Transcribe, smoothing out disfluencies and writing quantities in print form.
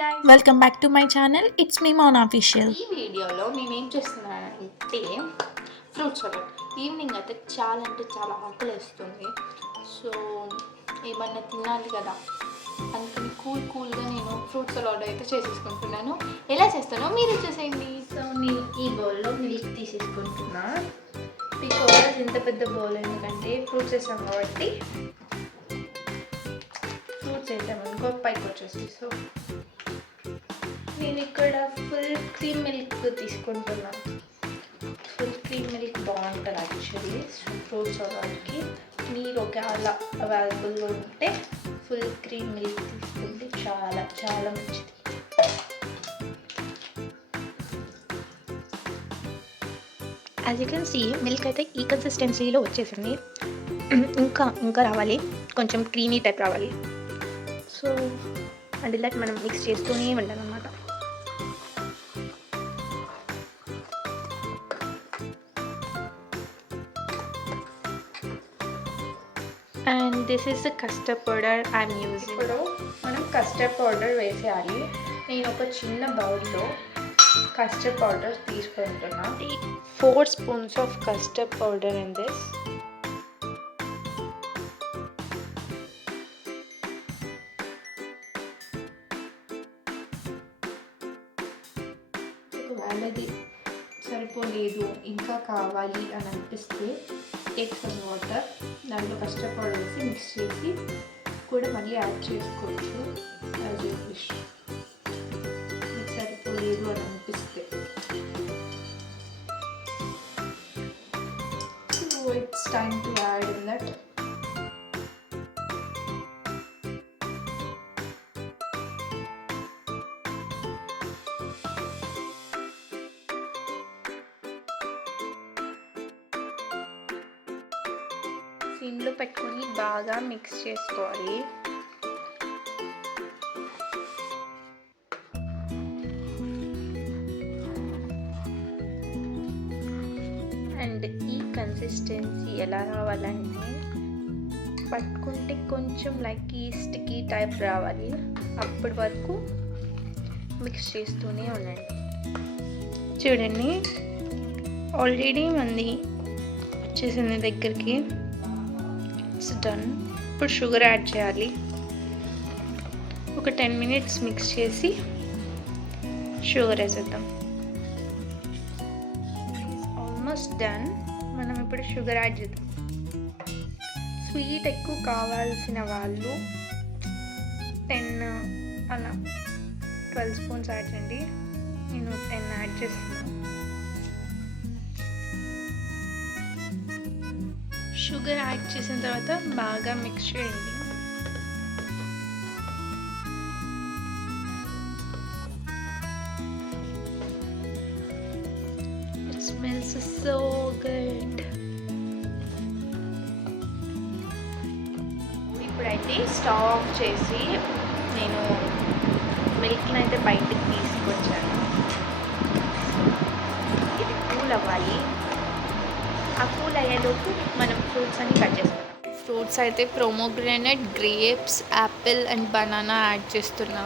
guys, welcome back to my channel. It's me Moun official. ఈ వీడియోలో నేనేం చేస్తున్నానంటే ఫ్రూట్ సలాడ్. ఈవినింగ్ అయితే చాలా అంటే చాలా ఆకలి వేస్తుంది. సో ఏమన్నా తినాలి కదా అందుకని కూల్గా నేను ఫ్రూట్ సలాడ్ అయితే చేసేసుకుంటున్నాను. ఎలా చేస్తానో మీరు చూసేయండి. సో నేను ఈ బౌల్లో మిల్క్ తీసేసుకుంటున్నా. బికాజ్ ఇంత పెద్ద బౌల్ ఎందుకంటే ఫ్రూట్స్ వేసాం కాబట్టి ఫ్రూట్స్ వేసామనుకో పైకి వచ్చేసి. సో నేను ఇక్కడ ఫుల్ క్రీమ్ మిల్క్ తీసుకుంటున్నాను. ఫుల్ క్రీమ్ మిల్క్ బాగుంటుంది యాక్చువల్లీ ఫ్రూట్ సలాడ్కి. మీరు ఒకవేళ అవైలబుల్గా ఉంటే ఫుల్ క్రీమ్ మిల్క్ తీసుకుంటే చాలా చాలా మంచిది. As you can see milk అయితే ఈ కన్సిస్టెన్సీలో వచ్చేసింది. ఇంకా రావాలి, కొంచెం క్రీమీ టైప్ రావాలి. సో అండ్ దట్ మనం మిక్స్ చేస్తూనే ఉండాలన్నమాట. And this is the custard powder I'm using. ఇప్పుడు మనం కస్టర్డ్ పౌడర్ వేసేయాలి. నేను ఒక చిన్న బౌల్లో కస్టర్డ్ పౌడర్ తీసుకుంటున్నా. 4 spoons of custard powder in this. ఒకవేళది సరిపోలేదు ఇంకా కావాలి అని అనిపిస్తే టేక్ సమ్ వాటర్, దాంట్లో కస్టర్డ్ పౌడర్ వేసి మిక్స్ చేసి కూడా మళ్ళీ యాడ్ చేసుకోవచ్చు యాజ్ యూ విష్. మీకు సరిపోలేదు అని అనిపిస్తే. So it's time to add in that. సిమ్లో పెట్టుకొని బాగా మిక్స్ చేసుకోవాలి. అండ్ ఈ కన్సిస్టెన్సీ ఎలా రావాలంటే పట్టుకుంటే కొంచెం లైక్ ఈ స్టిక్కీ టైప్ రావాలి. అప్పటి వరకు మిక్స్ చేస్తూనే ఉండండి. చూడండి ఆల్రెడీ మంది వచ్చేసింది దగ్గరికి. It's done. ఇప్పుడు షుగర్ యాడ్ చేయాలి. ఒక 10 minutes మిక్స్ చేసి షుగర్ వేసేద్దాం. Almost done. మనం ఇప్పుడు షుగర్ యాడ్ చేద్దాం. స్వీట్ ఎక్కువ కావాల్సిన వాళ్ళు 10 అలా 12 spoons యాడ్ చేయండి. నేను 10 యాడ్ చేస్తున్నాను. షుగర్ యాడ్ చేసిన తర్వాత బాగా మిక్స్ చేయండి. It smells so good. ఇప్పుడైతే స్టవ్ ఆఫ్ చేసి నేను మిల్క్ని అయితే బయటికి తీసుకొచ్చాను. ఇది కూల్ అవ్వాలి. ఆ కూల్ అయ్యేలోపు మనం ఫ్రూట్స్ అన్ని కట్ చేసుకుంటాం. ఫ్రూట్స్ అయితే pomegranate, grapes, Apple and banana add చేస్తున్నా.